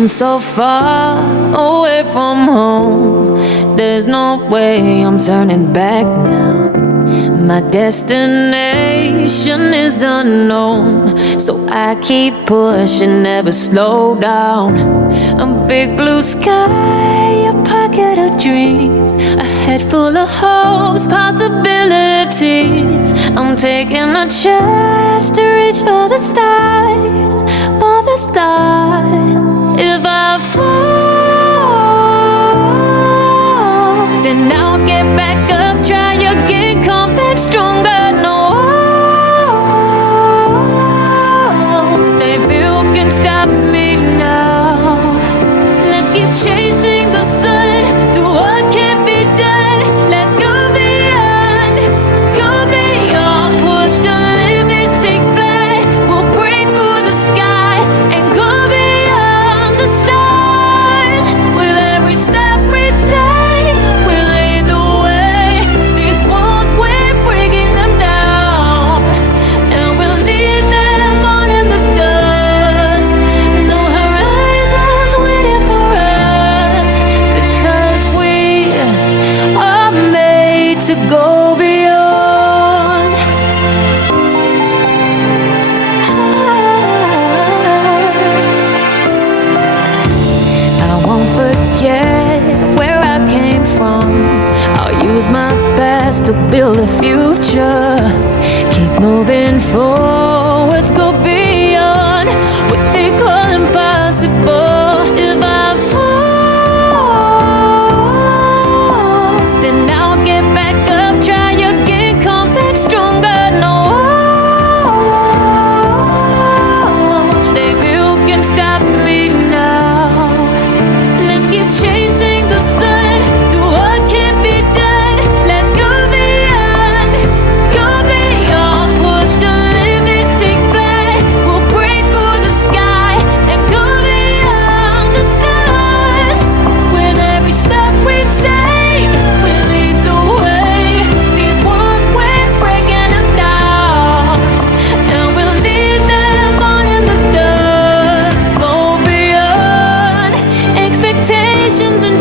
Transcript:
come so far away from home. There's no way I'm turning back now. My destination is unknown, so I keep pushing, never slow down. A big blue sky, a pocket of dreams, a head full of hopes, possibilities. I'm taking a chance to reach for the stars, for the stars. If I fall, then I'll get back up, try again, come back stronger. No walls they built can stop me now. Let's keep chasing the sun, do what can't be done. Let's go beyond, push the limits, take flight. We'll break through the sky and go beyond the stars. With every step we take, we'll lead the way. These walls, we're breaking them down, and we'll leave them all in the dust. No horizons waiting for us, because we are made to go beyond. I won't forget where I came from. I'll use my best to build a future. Keep moving forwards, go beyond what they call impossible. If I fall, then I'll get back up, try again, come back stronger. No walls they built can stop me now. Let's keep chasing the sun, do what can't be done. Let's go beyond, push the limits, take flight. We'll break through the sky and go beyond the stars. With every step we take, we lead the way. These walls, we're breaking them down, and we'll leave them all in the dust. Go beyond expectations and